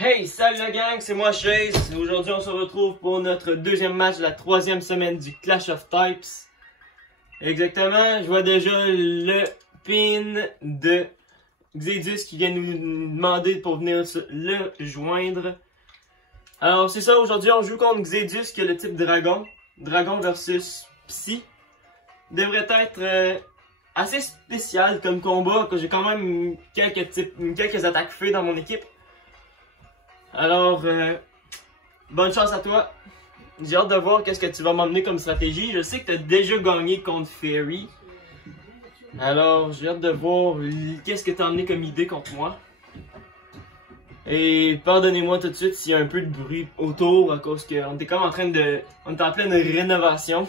Hey, salut la gang, c'est moi Chase. Aujourd'hui, on se retrouve pour notre deuxième match de la troisième semaine du Clash of Types. Exactement, je vois déjà le pin de Xedus qui vient nous demander pour venir le joindre. Alors, c'est ça, aujourd'hui, on joue contre Xedus qui a le type dragon. Dragon versus Psy. Devrait être assez spécial comme combat, que j'ai quand même quelques attaques fées dans mon équipe. Alors, bonne chance à toi. J'ai hâte de voir qu'est-ce que tu vas m'emmener comme stratégie. Je sais que tu as déjà gagné contre Fairy. Alors, j'ai hâte de voir qu'est-ce que tu as emmené comme idée contre moi. Et pardonnez-moi tout de suite s'il y a un peu de bruit autour à cause qu'on était comme en train de... On est en pleine rénovation.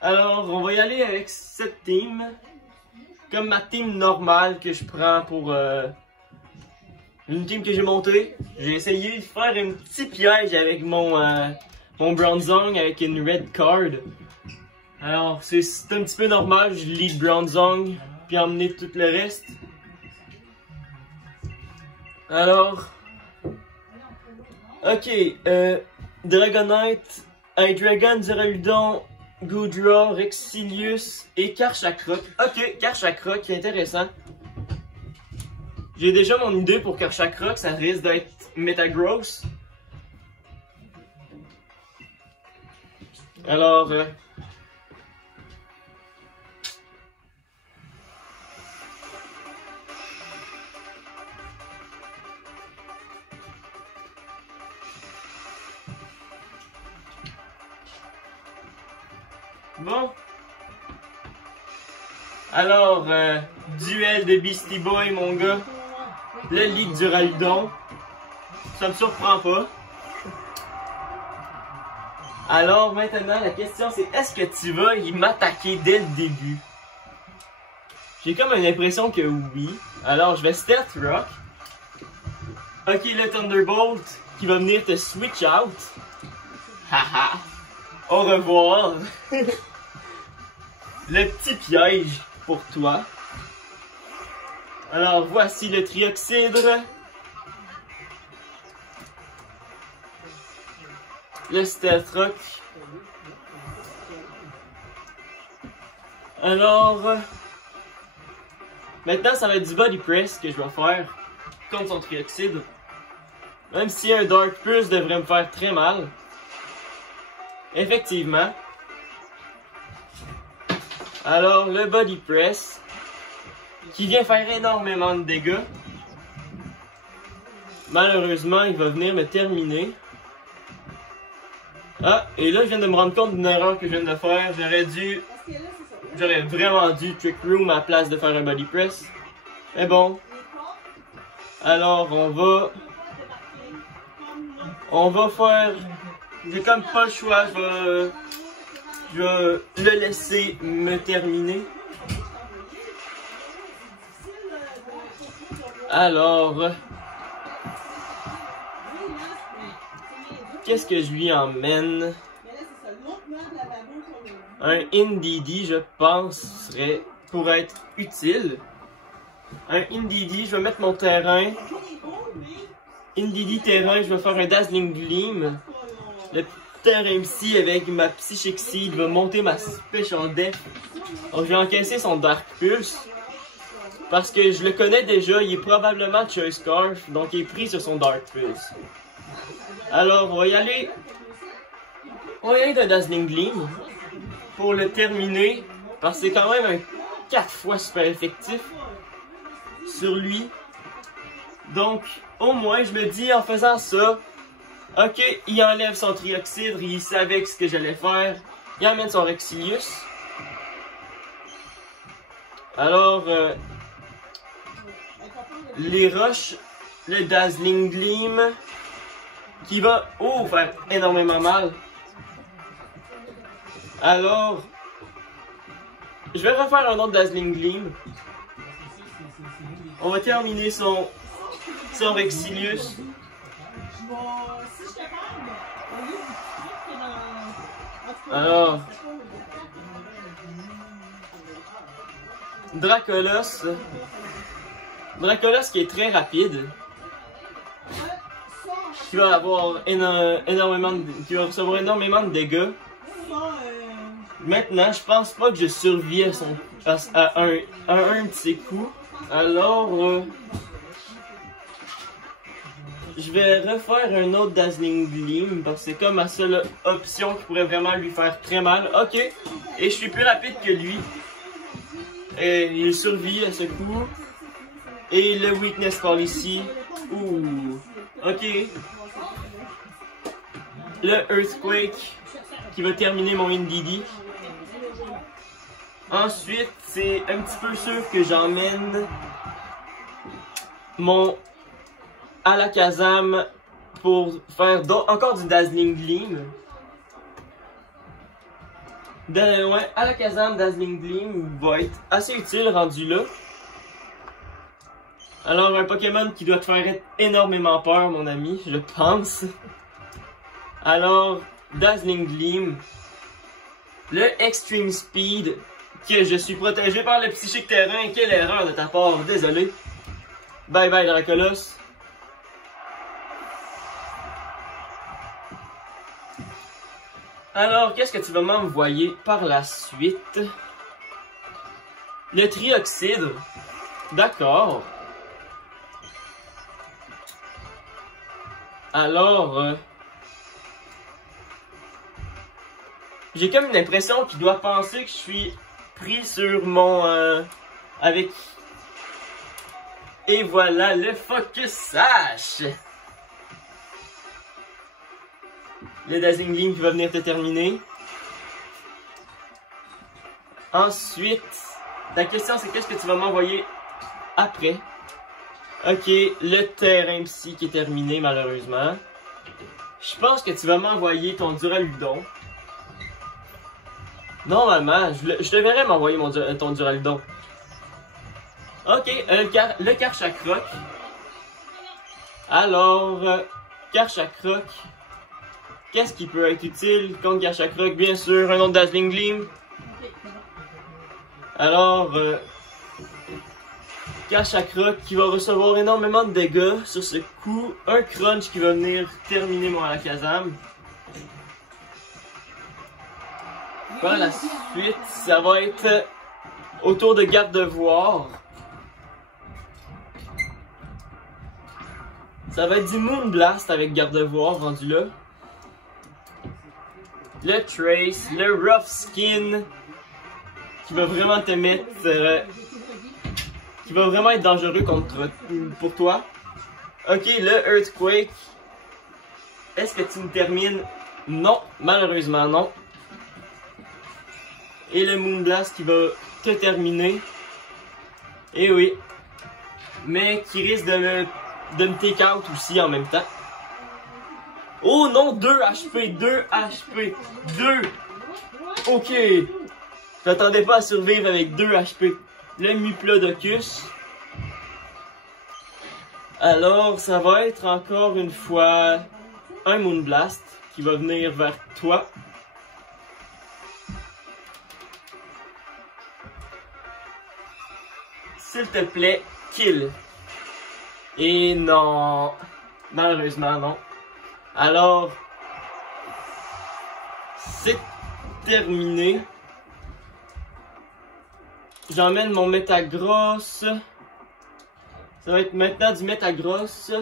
Alors, on va y aller avec cette team. Comme ma team normale que je prends pour... une team que j'ai montée. J'ai essayé de faire un petit piège avec mon Bronzong avec une red card. Alors c'est un petit peu normal, je lead Bronzong puis emmener tout le reste. Alors, ok, Dragonite, Hydreigon, Duraludon, Goodra, Rexilius et Karchakrok. Ok, Karchakrok, intéressant. J'ai déjà mon idée pour Karchakrok, ça risque d'être Metagross. Alors, bon. Alors, duel de Beastie Boy, mon gars. Le lead du Duraludon. Ça me surprend pas. Alors maintenant, la question c'est est-ce que tu vas m'attaquer dès le début? J'ai comme une impression que oui. Alors je vais Stealth Rock. Ok, le Thunderbolt qui va venir te switch out. Haha. Au revoir. Le petit piège pour toi. Alors voici le Trioxydre. Le Stealth Rock. Alors, maintenant ça va être du Body Press que je vais faire contre son Trioxydre. Même si un Dark Pulse devrait me faire très mal. Effectivement. Alors, le Body Press qui vient faire énormément de dégâts. Malheureusement, il va venir me terminer. Ah, et là, je viens de me rendre compte d'une erreur que je viens de faire. J'aurais vraiment dû Trick Room à la place de faire un Body Press. Mais bon. Alors, on va faire... J'ai comme pas le choix, je vais le laisser me terminer. Alors, qu'est-ce que je lui emmène? Un Indeedee, je pense, pourrait être utile. Un Indeedee, je vais mettre mon terrain. Indeedee terrain, je vais faire un Dazzling Gleam. Le terrain MC avec ma Psychic Seed va monter ma Special Def. Donc je vais encaisser son Dark Pulse. Parce que je le connais déjà, il est probablement Choice Scarf, donc il est pris sur son Dark Pulse. Alors, on va y aller de Dazzling Gleam pour le terminer, parce que c'est quand même un 4 fois super effectif sur lui. Donc, au moins, je me dis en faisant ça, ok, il enlève son Trioxydre, il savait ce que j'allais faire, il emmène son Rexilius. Alors, les roches, le Dazzling Gleam, qui va faire énormément mal. Alors, je vais refaire un autre Dazzling Gleam. On va terminer son Rexilius. Alors, Dracolos qui est très rapide. qui va avoir qui va recevoir énormément de dégâts. Maintenant, je pense pas que je survis à un de ses coups. Alors, je vais refaire un autre Dazzling Gleam parce que c'est comme ma seule option qui pourrait vraiment lui faire très mal. Ok, et je suis plus rapide que lui. Et il survit à ce coup. Et le Weakness par ici. Ouh, ok. Le Earthquake qui va terminer mon NDD. Ensuite, c'est un petit peu sûr que j'emmène mon Alakazam pour faire encore du Dazzling Gleam. Ouais, Alakazam Dazzling Gleam va être assez utile rendu là. Alors, un Pokémon qui doit te faire énormément peur, mon ami, je pense. Alors, Dazzling Gleam. Le Extreme Speed, que je suis protégé par le Psychique Terrain. Quelle erreur de ta part, désolé. Bye bye, Dracolos. Alors, qu'est-ce que tu vas m'envoyer par la suite? Le Trioxide. D'accord. Alors, j'ai comme une impression qu'il doit penser que je suis pris sur mon... avec... Et voilà le Focus Sash! Le Dazzling Gleam qui va venir te terminer. Ensuite, ta question c'est qu'est-ce que tu vas m'envoyer après? Ok, le terrain psy qui est terminé malheureusement. Je pense que tu vas m'envoyer ton Duraludon. Normalement, je te verrais m'envoyer ton Duraludon. Ok, le Karchakroc. Alors, Karchakroc. Qu'est-ce qui peut être utile contre Karchakroc? Bien sûr, un autre Dazzling Gleam. Alors, Karchakroc qui va recevoir énormément de dégâts sur ce coup. Un Crunch qui va venir terminer mon Alakazam. Par la suite, ça va être autour de Gardevoir. Ça va être du Moonblast avec Gardevoir rendu là. Le Trace, le Rough Skin, qui va vraiment te mettre... qui va vraiment être dangereux pour toi. Ok, le Earthquake. Est-ce que tu me termines? Non, malheureusement non. Et le Moonblast qui va te terminer. Et oui. Mais qui risque de me take out aussi en même temps. Oh non, 2 HP, 2 HP, 2. Ok. Je m'attendais pas à survivre avec 2 HP. Le Muplodocus. Alors, ça va être encore une fois un Moonblast qui va venir vers toi. S'il te plaît, kill. Et non. Malheureusement, non. Alors, c'est terminé. J'emmène mon Metagross. Ça va être maintenant du Metagross.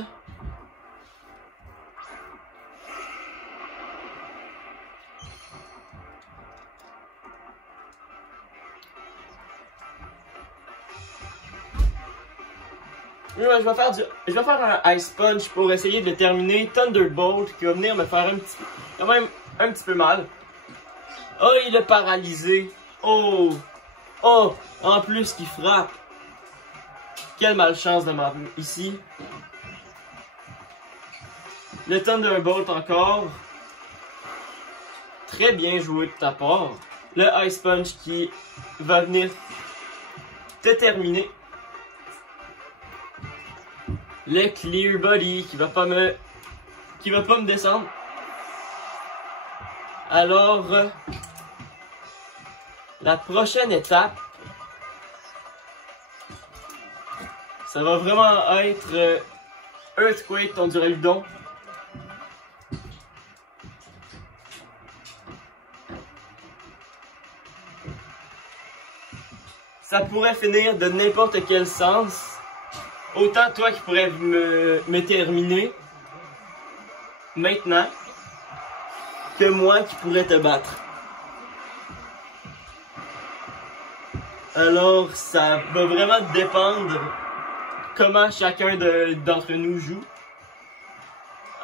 Je vais faire un Ice Punch pour essayer de le terminer. Thunderbolt qui va venir me faire quand même un petit peu mal. Oh, il est paralysé. Oh, oh, en plus qu'il frappe. Quelle malchance de ma ici. Le Thunderbolt encore. Très bien joué de ta part. Le Ice Punch qui va venir te terminer. Le Clear Body qui va pas me descendre. Alors, la prochaine étape, ça va vraiment être Earthquake, ton Duraludon. ça pourrait finir de n'importe quel sens. Autant toi qui pourrais me terminer maintenant que moi qui pourrais te battre. Alors, ça va vraiment dépendre comment chacun d'entre nous joue.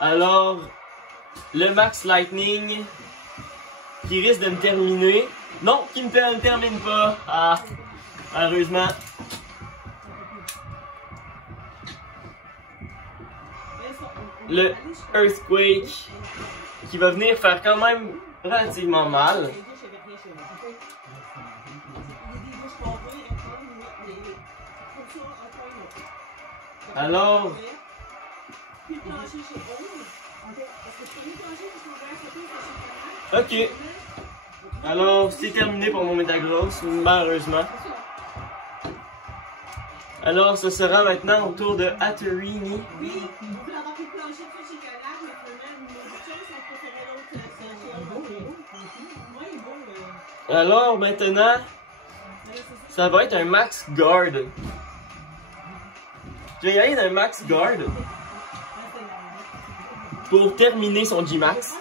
Alors, le Max Lightning qui risque de me terminer. Non, qui ne me termine pas. Ah, malheureusement. Le Earthquake qui va venir faire quand même relativement mal. Alors, ok. Alors, c'est terminé pour mon Metagross, malheureusement. Alors, ce sera maintenant au tour de Hatterene. Alors, maintenant, ça va être un Max Guard. Je vais y aller d'un Max Guard pour terminer son G-Max.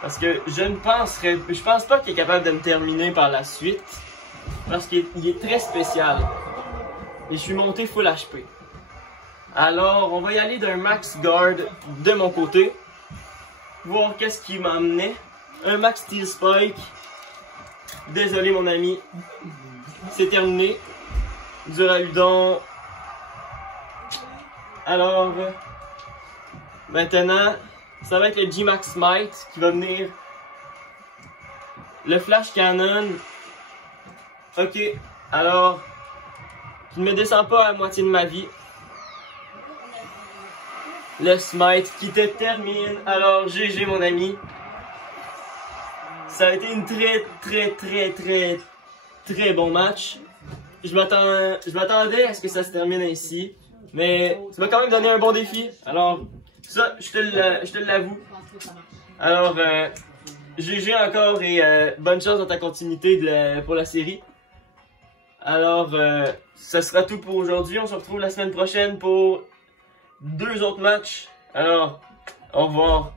Parce que je pense pas qu'il est capable de me terminer par la suite. Parce qu'il est très spécial. Et je suis monté full HP. Alors, on va y aller d'un Max Guard de mon côté. Voir qu'est-ce qui m'a amené. Un Max Steel Spike. Désolé mon ami. C'est terminé. Duraludon. Alors, maintenant, ça va être le G-Max Smite qui va venir. Le Flash Cannon. Ok, alors, je ne me descends pas à la moitié de ma vie. Le Smite qui te termine. Alors, GG mon ami. Ça a été une très bon match. Je m'attendais à ce que ça se termine ainsi. Mais tu m'as quand même donné un bon défi. Alors, ça, je te l'avoue. Alors, GG encore et bonne chance dans ta continuité pour la série. Alors, ça sera tout pour aujourd'hui. On se retrouve la semaine prochaine pour 2 autres matchs. Alors, au revoir.